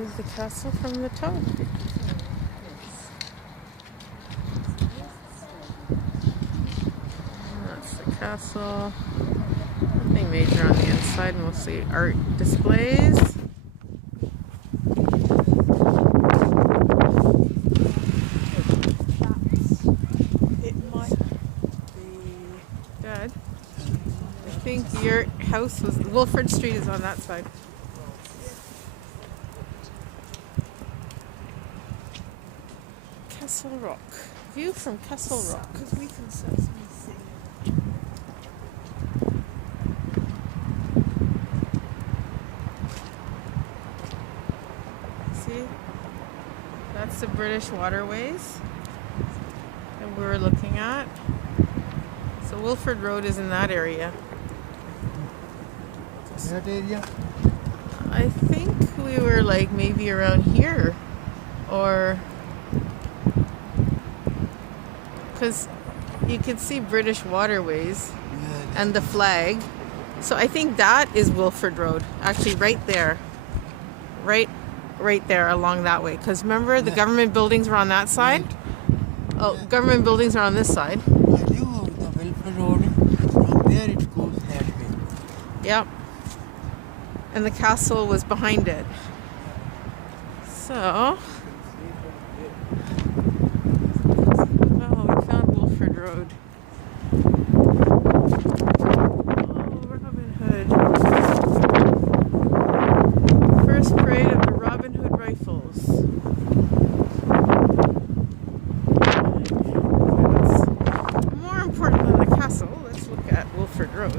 Here's the castle from the top. That's the castle. Nothing major on the inside, mostly art displays. It might be dead. I think your house was... Wilford Street is on that side. Castle Rock. View from Castle Rock. Because we can certainly see it. See? That's the British waterways that we were looking at. So Wilford Road is in that area. That area? I think we were like maybe around here, or because you can see British waterways and the flag. So I think that is Wilford Road, actually right there, right there along that way. Because remember the government buildings were on that side. Oh, government buildings are on this side. I knew the Wilford Road. From there it goes that way. Yep. And the castle was behind it. So, oh, we found Wilford Road. Oh, Robin Hood. First parade of the Robin Hood Rifles. More important than the castle, let's look at Wilford Road.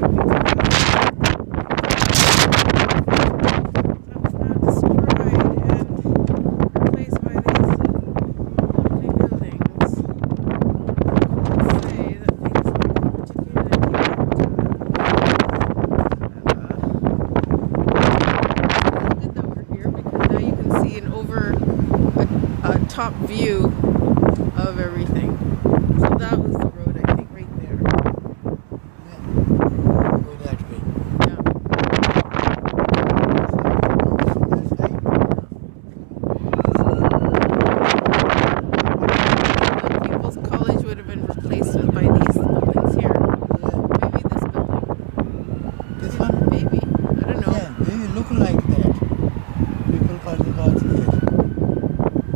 Top view of everything.